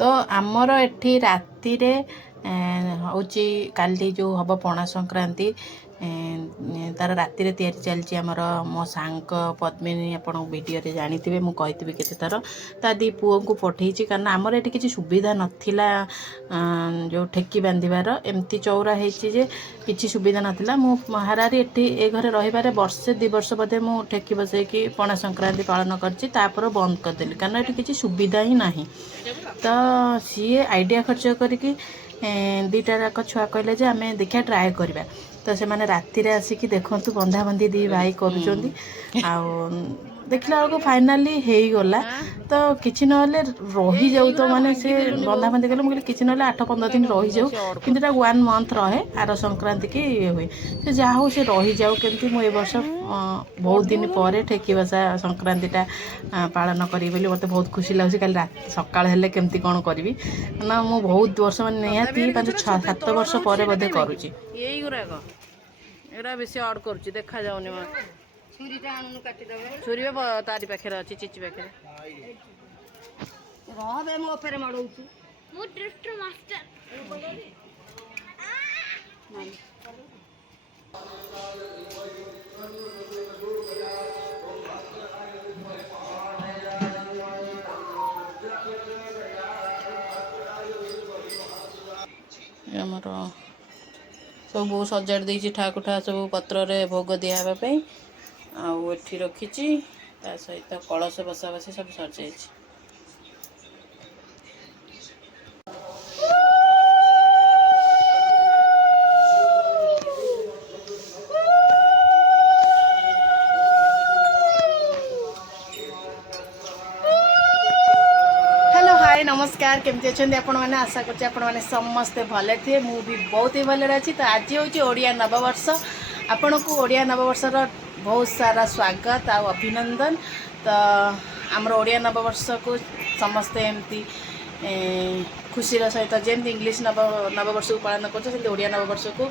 तो आमर एठी राति रे हूँ काली जो हम पणा संक्रांति तार राति रे तैयारी चलती आमर मो सांग पद्मिनी आप वीडियो रे जानी मुझे कही केते थर ता दी पुओ को पठे कारण आमर ये किसी सुविधा नाला जो ठेकी बांधार एमती चौरा होती किसी सुविधा नाला मु महारारी एठी ए घरे रही वर्षे 2 वर्ष बोधे मु ठेकी बसैकी पणा संक्रांति पालन कर बंद करदेली कारण ये किसी सुविधा ही ना तो सी आइडिया खर्च करके दीटा जाक छुआ कहले जे आम देखा ट्राए करवा तो से मैंने राति आसिक देखु बंधाबंधी दी भाई कर देखला बेलू फाइनाली हो गला तो किसी ना रही जाऊ तो माने से बंधाबंधी कले मुझे किसी ना 8-15 दिन रही जाऊ कि 1 मंथ रहे आर संक्रांति की ये हुए से जहाँ हो से रही जाऊ केमती मु वर्ष बहुत दिन पर ठेकी बसा संक्रांतिटा पालन करी बोली मत बहुत खुशी लगे कल सकाल हेले केमती कौन करी ना मु बहुत वर्ष मान निहाती 5-6-7 वर्ष पर बोधे करुँची बेसी अड कर देखा जाऊनी छुरी तारी पाखे अच्छी चिची पाखे आमर सब बहुत सजाड़ देती ठाकुठा सब पत्र रे भोग दिखापी आठी रखी सहित कलश बसा बसी सब सजाई नमस्कार केमती अच्छा आपण मैंने आशा करते आपण मैंने समस्ते भले थे मु भी बहुत ही भले अच्छी तो आज हूँ ओडिया नववर्ष आपण को ओडिया नववर्षर बहुत सारा स्वागत आ अभिनंदन तो आमर ओडिया नववर्ष को समस्ते एमती खुशीर सहित जमी इंग्लिश नववर्ष को पालन कर ओडिया नववर्ष को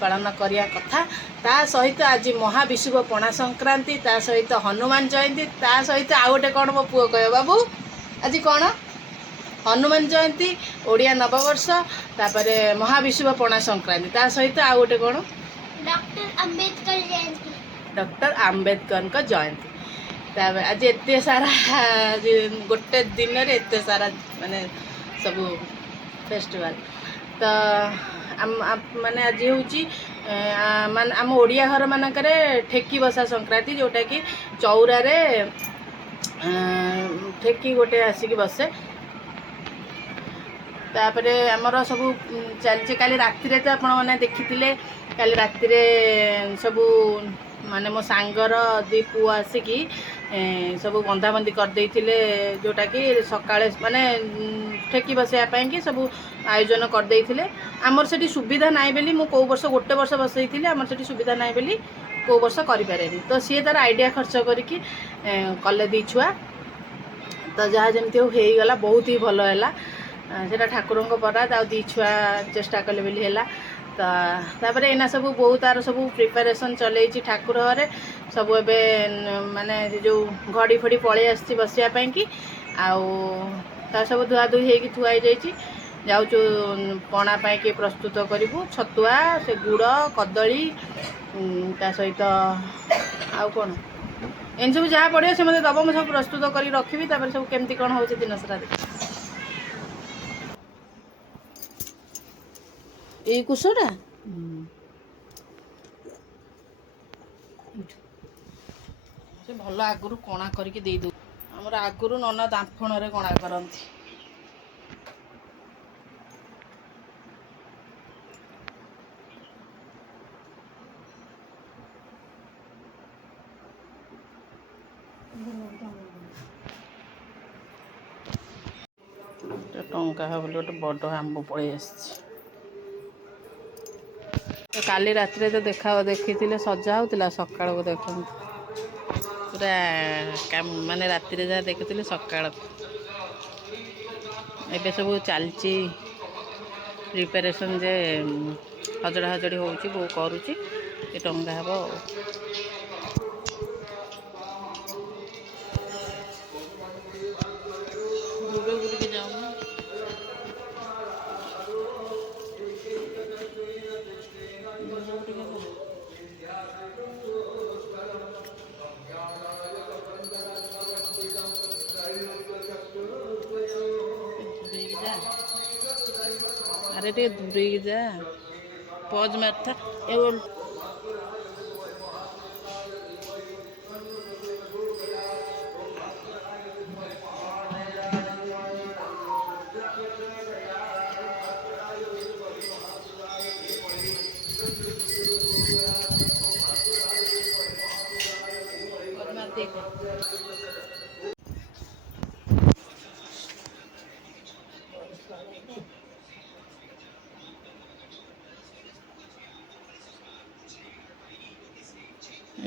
पालन करिया कथा ता सहित आज महाविषुव पणा संक्रांति ता सहित हनुमान जयंती ता सहित आउ गोटे कौन मो पुओ कह बाबू आज कौन हनुमान जयंती ओडिया नववर्ष तापर महाविषुव पणा संक्रांति ता सहित आउ गोटे कौन डॉक्टर आम्बेडकर का जयंती आज एत सारा गोटे दिन रे एत सारा माने सब फेस्टिवल तो माने आज हूँ आम ओडिया घर मानक ठेकी बसा संक्रांति जोटा कि चौरा रे ठेकी गोटे आसिक बसे तापर आमर सब चलचे काली राति तो आपण मैंने देखी काली राति सब माने मो सांगर दी पुओ आसिकी सब बंधाबंधी करदे जोटा कि सकाळे माने ठेकी बसैया कि सब आयोजन करदे आमर से सुविधा नाई बेली मु को वर्ष गोटे वर्ष बसई आमर से सुविधा नाई बेली को वर्ष करें तो सी तार आइडिया खर्च करके कले दी छुआ तो जहाँ जमती हो गला बहुत ही भल है ठाकुर बराद आ दी छुआ चेष्टा कले बेली है तापर एना सब बहुत तार सब प्रिपेरेसन चल ठाकुर घरे सब एवं माने जो घड़ी फड़ी पलि आसी बसापी कि आउ सब धुआ धुई होगी थुआई जाऊँ पणा पाई प्रस्तुत करूँ छतुआ से गुड़ कदली ता सहित आउ कौन एन सब जहाँ पड़े से मतलब दब मुझे सब प्रस्तुत कर रखी सब केमती कौन हो दिन सारा ये कुशटा से भल आगुरी कणा करके दे दो आमर आगुरी नना दाफण रे कणा करती टंका हे बोले गोटे बड़ आंब पलि काली रात तो देखा देखी सजा होता सका देख पूरा माने राति जहाँ देखी सका एबे सब चलची प्रिपेरेसन जे हजड़ा हजड़ी हो बो करुच्ची टंगा हे बुलिकी जाऊँ अरे टे दूरे जा पज मारता ए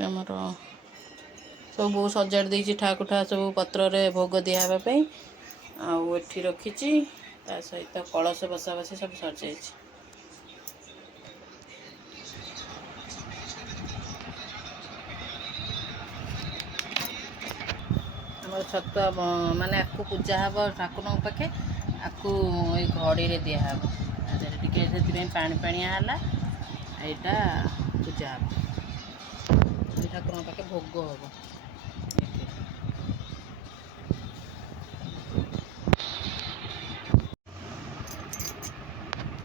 आमर सब बहुत सजाड़ देती ठाकुठा सब पत्र भोग दिखापी आठी रखी सहित कलश बसा बसी सब सर छत माने आपको पूजा हम ठाकुर पाखे आपको घड़ी में दिहब टे पानी पानिया यहाँ पूजा हम ठाकुर पाखे भोग हम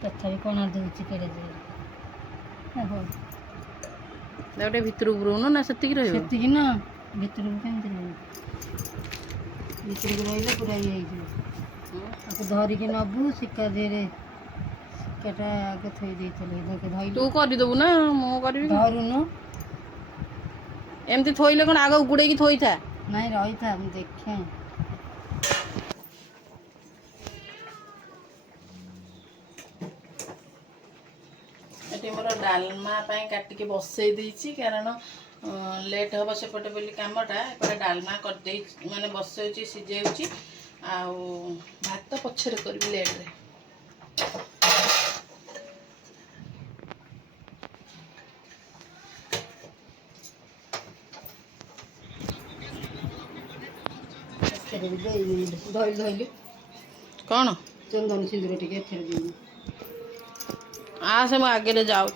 तथापि कण दूसरी केड़े गोटे भितर रोन ना से ना भितर भितर रही पूरा ये धरिकी नबू सिक्का दे सिक्काटा आगे थई तू करदेबू ना मु करी धरुनु एमती थोइले कौन आग गुड़े थोई था नहीं रही था देखे मोर डालमा काटिकी बसई देछि कारण लेट हम सेपटे बोली कामटा एपटे डालमा कर माने बसई सिझे भात पछरे करी लेट रे धैली कौन चंदन सिंदूर टिके फेर दी आ से आगे जाऊँ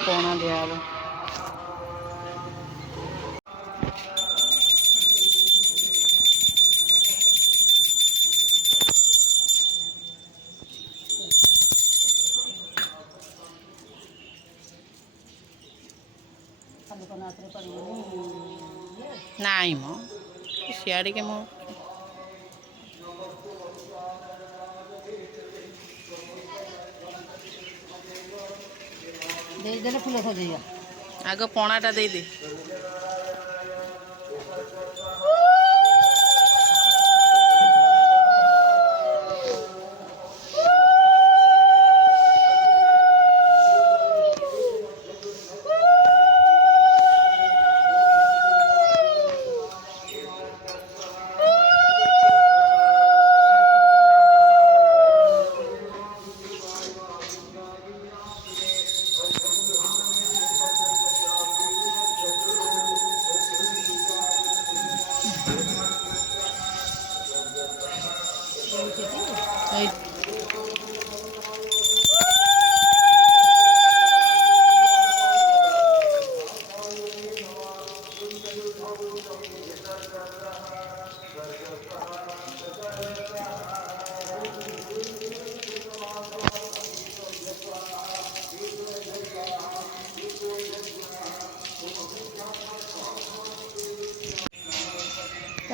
पणा दिहब नाई मो सियाड़ी के मो देदेले फूल सजैया आग पणाटा दे दे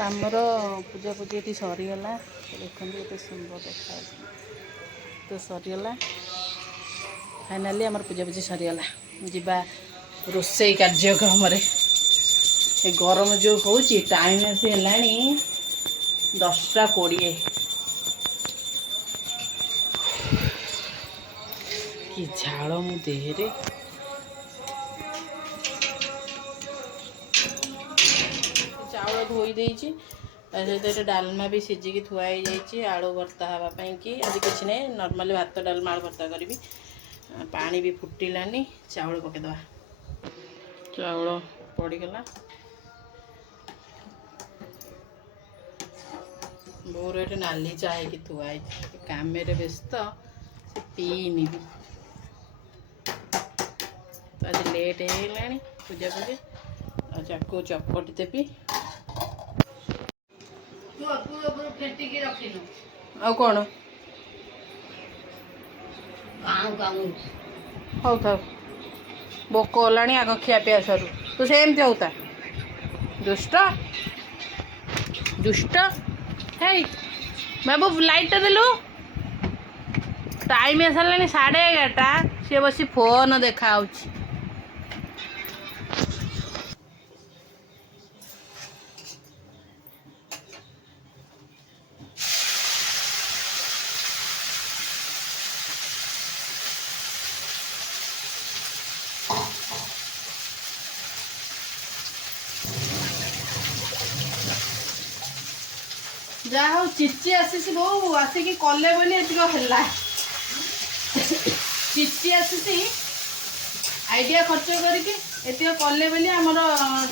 आमर पूजा पूजी ये सरीगला देखते ये सुंदर देखा तो सरीगला फाइनाली आमर पूजा पूजी सरीगला जीवा रोसई कार्यक्रम गरम जो हो टाइम आसी है 10:20 कि झाड़ मो देहरे चाउल धोई देछि सहित डालमा भी सिझिकी थुआई जाइए आलू भर्ता हाँपाई कि आज किसी ना नॉर्मली भात डालमा आलू भर्ता करी पानी भी फुटिलानी चाउल पकेदवा चाउल पड़गला बोर ये नाली चाय की थुआई काम व्यस्त से पीनी भी तो आज लेट है ପୂଜାପୂଜି ଆଉ ଚାକୁ ଚକଟି ଦେବି। ଫେଟିକି ରଖିଲୁ ଆଉ କ'ଣ ହଉ ଥାଉ ଭୋକ ହେଲାଣି ଆଗ ଖିଆ ପିଆ ସରୁ। ତୁ ସେମିତି ହଉତା ଦୁଷ୍ଟ ଦୁଷ୍ଟ ହେଇ ବାବୁ ଲାଇଟ୍ଟା ଦେଲୁ। ଟାଇମ୍ ଆସିଲାଣି 11:30 ସିଏ ବସି ଫୋନ୍ ଦେଖାହେଉଛି। ଯାହା ହଉ ଚିଚି ଆସିଛି ବୋଉ ଆସିକି କଲେ ବୋଲି ଏତିକ ହେଲା। ଚିଚି ଆସିଛି ଆଇଡ଼ିଆ ଖର୍ଚ୍ଚ କରିକି ଏତିକ କଲେ ବୋଲି ଆମର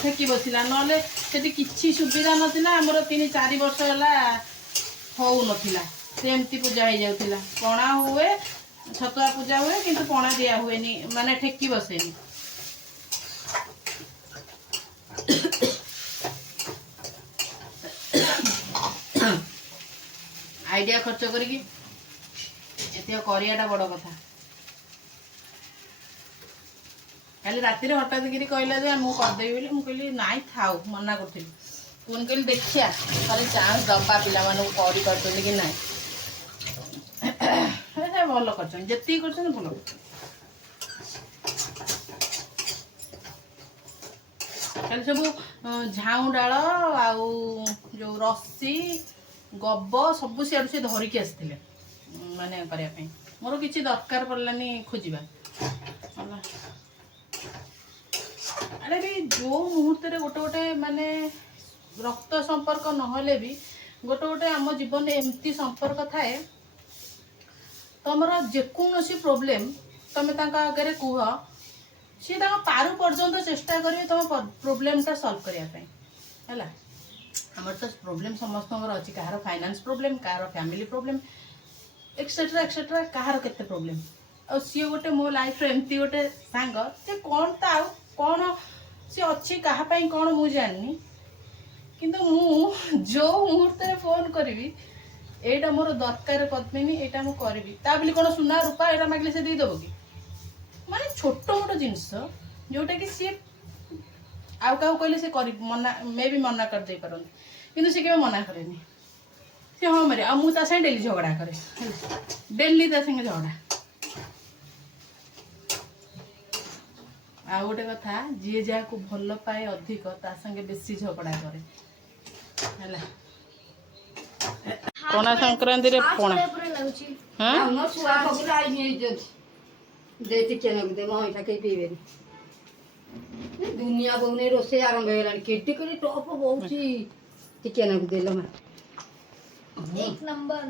ଠେକି ବସିଲା, ନହେଲେ ସେଠି କିଛି ସୁବିଧା ନଥିଲା। ଆମର 3-4 ବର୍ଷ ହେଲା ହଉନଥିଲା, ସେମିତି ପୂଜା ହେଇଯାଉଥିଲା। ପଣା ହୁଏ, ଛତୁଆ ପୂଜା ହୁଏ, କିନ୍ତୁ ପଣା ଦିଆ ହୁଏନି, ମାନେ ଠେକି ବସେନି। ଆଇଡ଼ିଆ ଖର୍ଚ୍ଚ କରିକି ଏତିକ କରିବାଟା ବଡ଼ କଥା। କାଲି ରାତିରେ ହଠାତ୍ କିରି କହିଲା ଯେ ମୁଁ କରିଦେବି ବୋଲି, ମୁଁ କହିଲି ନାଇଁ ଥାଉ, ମନା କରୁଥିଲି। ପୁଣି କହିଲି ଦେଖିଆ ଥରେ ଚାନ୍ସ ଦବା ପିଲାମାନଙ୍କୁ କରିପାରୁଛନ୍ତି କି ନାହିଁ। ସେ ଭଲ କରିଛନ୍ତି, ଯେତିକି କରିଛନ୍ତି ଭଲ କରିଛନ୍ତି। କାଲି ସବୁ ଝାଉଁ ଡାଳ ଆଉ ଯେଉଁ ରସି ଗବ ସବୁ ସିଆଡ଼ୁ ସେ ଧରିକି ଆସିଥିଲେ ମାନେ କରିବା ପାଇଁ। ମୋର କିଛି ଦରକାର ପଡ଼ିଲାନି ଖୋଜିବା। ଆରେ ବି ଯେଉଁ ମୁହୂର୍ତ୍ତରେ ଗୋଟେ ମାନେ ରକ୍ତ ସମ୍ପର୍କ ନହେଲେ ବି ଗୋଟେ ଆମ ଜୀବନରେ ଏମିତି ସମ୍ପର୍କ ଥାଏ, ତମର ଯେକୌଣସି ପ୍ରୋବ୍ଲେମ୍ ତମେ ତାଙ୍କ ଆଗରେ କୁହ, ସିଏ ତାଙ୍କ ପାରୁ ପର୍ଯ୍ୟନ୍ତ ଚେଷ୍ଟା କରିବେ ତମ ପ୍ରୋବ୍ଲେମଟା ସଲ୍ଭ କରିବା ପାଇଁ ହେଲା। ଆମର ତ ପ୍ରୋବ୍ଲେମ୍ ସମସ୍ତଙ୍କର ଅଛି, କାହାର ଫାଇନାନ୍ସ ପ୍ରୋବ୍ଲେମ୍, କାହାର ଫ୍ୟାମିଲି ପ୍ରୋବ୍ଲେମ୍, ଏକ୍ସେଟ୍ରା ଏକ୍ସେଟ୍ରା, କାହାର କେତେ ପ୍ରୋବ୍ଲେମ୍। ଆଉ ସିଏ ଗୋଟେ ମୋ ଲାଇଫ୍ର ଏମିତି ଗୋଟେ ସାଙ୍ଗ, ସେ କ'ଣ ତା ଆଉ କ'ଣ ସିଏ ଅଛି କାହା ପାଇଁ କ'ଣ ମୁଁ ଜାଣିନି, କିନ୍ତୁ ମୁଁ ଯେଉଁ ମୁହୂର୍ତ୍ତରେ ଫୋନ୍ କରିବି ଏଇଟା ମୋର ଦରକାର ପଦ୍ମିନୀ, ଏଇଟା ମୁଁ କରିବି, ତା ବୋଲି କ'ଣ ସୁନା ରୂପା ଏଇଟା ମାଗିଲେ ସେ ଦେଇଦେବ କି? ମାନେ ଛୋଟ ମୋଟ ଜିନିଷ ଯେଉଁଟାକି ସିଏ ଆଉ କାହାକୁ କହିଲେ ସେ କରି ମନା ମେ ବି ମନା କରିଦେଇ ପାରନ୍ତି, କିନ୍ତୁ ସେ କେବେ ମନା କରେନି। ସେ ହଁ ମାରେ, ଆଉ ମୁଁ ତା ସାଙ୍ଗେ ଡେଲି ଝଗଡ଼ା କରେ, ଡେଲି ତା ସାଙ୍ଗେ ଝଗଡ଼ା। ଆଉ ଗୋଟେ କଥା, ଯିଏ ଯାହାକୁ ଭଲ ପାଏ ଅଧିକ ତା ସାଙ୍ଗେ ବେଶୀ ଝଗଡ଼ା କରେ ହେଲା। ପଣା ସଂକ୍ରାନ୍ତିରେ ପଣା ଦୁନିଆ ବୋଉ ରୋଷେଇ ଆରମ୍ଭ ହେଇଗଲାଣି। କେଟି କରି ଟପ ବହୁଛି ଟିକେ ନାକୁ ଦେଲ ମା ଏକ ନମ୍ବର।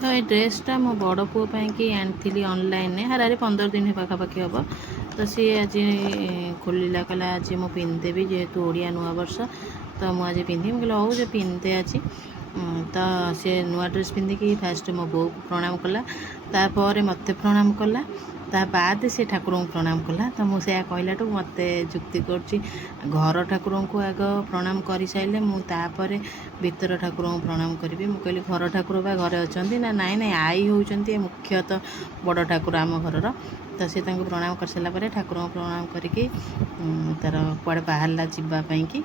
ତ ଏଇ ଡ୍ରେସ୍ଟା ମୋ ବଡ଼ ପୁଅ ପାଇଁକି ଆଣିଥିଲି ଅନଲାଇନ୍ରେ, ହାରାହାରି 15 ଦିନ ପାଖାପାଖି ହେବ। ତ ସିଏ ଆଜି ଖୋଲିଲା, କହିଲା ଆଜି ମୁଁ ପିନ୍ଧିଦେବି, ଯେହେତୁ ଓଡ଼ିଆ ନୂଆବର୍ଷ ତ ମୁଁ ଆଜି ପିନ୍ଧିବି। ମୁଁ କହିଲି ହଉ ଯେ ପିନ୍ଧେ ଆଜି। ତ ସେ ନୂଆ ଡ୍ରେସ୍ ପିନ୍ଧିକି ଫାଷ୍ଟ ମୋ ବୋଉକୁ ପ୍ରଣାମ କଲା, ତାପରେ ମୋତେ ପ୍ରଣାମ କଲା, ତା ବାଦ ସେ ଠାକୁରଙ୍କୁ ପ୍ରଣାମ କଲା। ତ ମୁଁ ସେୟା କହିଲାଠୁ ମୋତେ ଯୁକ୍ତି କରୁଛି, ଘର ଠାକୁରଙ୍କୁ ଆଗ ପ୍ରଣାମ କରିସାରିଲେ ମୁଁ ତାପରେ ଭିତର ଠାକୁରଙ୍କୁ ପ୍ରଣାମ କରିବି। ମୁଁ କହିଲି ଘର ଠାକୁର ବା ଘରେ ଅଛନ୍ତି ନା? ନାଇଁ ନାଇଁ, ଆଈ ହେଉଛନ୍ତି ମୁଖ୍ୟତଃ ବଡ଼ ଠାକୁର ଆମ ଘରର। ତ ସେ ତାଙ୍କୁ ପ୍ରଣାମ କରିସାରିଲା ପରେ ଠାକୁରଙ୍କୁ ପ୍ରଣାମ କରିକି ତାର କୁଆଡ଼େ ବାହାରିଲା ଯିବା ପାଇଁକି।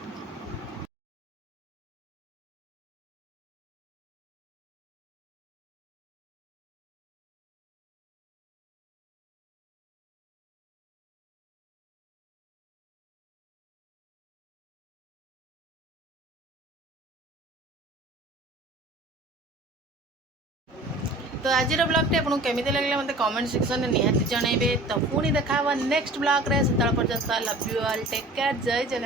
तो आज ब्लॉग आपको केमी लगे मतलब कमेंट सेक्शन में निहाती जनइबे। तो पुणी देखा नेक्स्ट ब्लॉग रे, से पर्यंत love you all, take care, जय जगन्नाथ।